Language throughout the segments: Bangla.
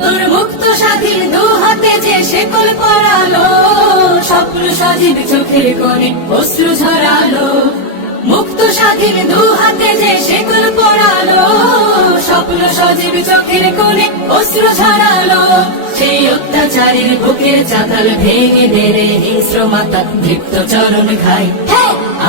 তোর মুক্ত স্বাধীন দু হাতে যে শেকল পরালো, স্বপ্ন সজীব চোখের কোণে অশ্রু ঝরালো। মুক্ত স্বাধীন দু হাতে যে শেকল পরালো, স্বপ্ন সজীব চোখের কোণে অশ্রু ঝরালো। সেই অত্যাচারীর বুকের চাতাল ভেঙে দেরে হিংস্র মাতা দীপ্ত চরণ খাই।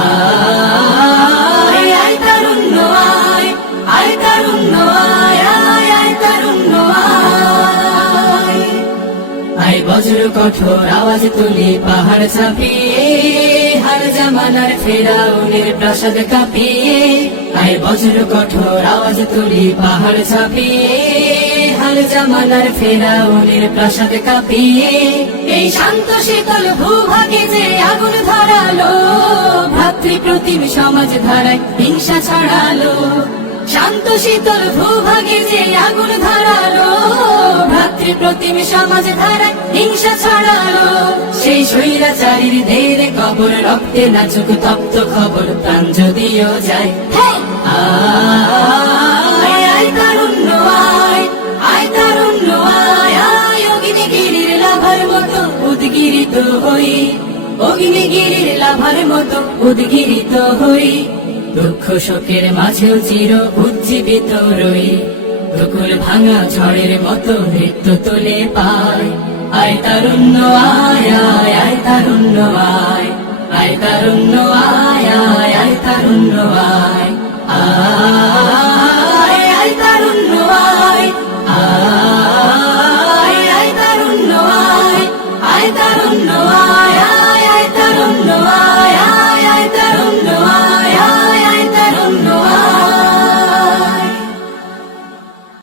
আয় আয় তারুণ্য আয়, আয় তারুণ্য আয়, আয় আয় তারুণ্য আয়। আয় বজ্র কঠোর আওয়াজ তুলি পাহাড় ছাপিয়ে, হার জামানার ফেরাউনের প্রাসাদ কাঁপিয়ে। আয় বজ্র কঠোর আওয়াজ তুলি পাহাড় ছাপিয়ে, হার জামানার ফেরাউনের প্রাসাদ কাঁপিয়ে। এই শান্ত শীতল ভূভাগে যে আগুন ধরালো, ভ্রাতৃপ্রতিম সমাজ ধারায় হিংসা ছড়ালো। শান্ত শীতল ভূভাগে যে আগুন ধরালো, ভ্রাতৃপ্রতিম সমাজ ধারায় হিংসা ছড়ালো। সেই স্বৈরাচারীর দের কবর রক্তে নাচুক তপ্ত খবর, প্রাণ যদিও যায়। আয় আয় তারুণ্য আয়, আয় তারুণ্য আয়, আয় অগ্নিগিরির লাভার মতো উদ্গিরিত হই, অগ্নিগিরির লাভার মতো উদ্গিরিত হই। দুঃখ শোকের মাঝেও চির উজ্জীবিত রই, দুকুল ভাঙা ঝড়ের মতো নৃত্য তোলে পায়। আয় তারুণ্য আয়, আয় আয় তারুণ্য আয়, আয় তারুণ্য আয়, আয় আয় তারুণ্য আয়।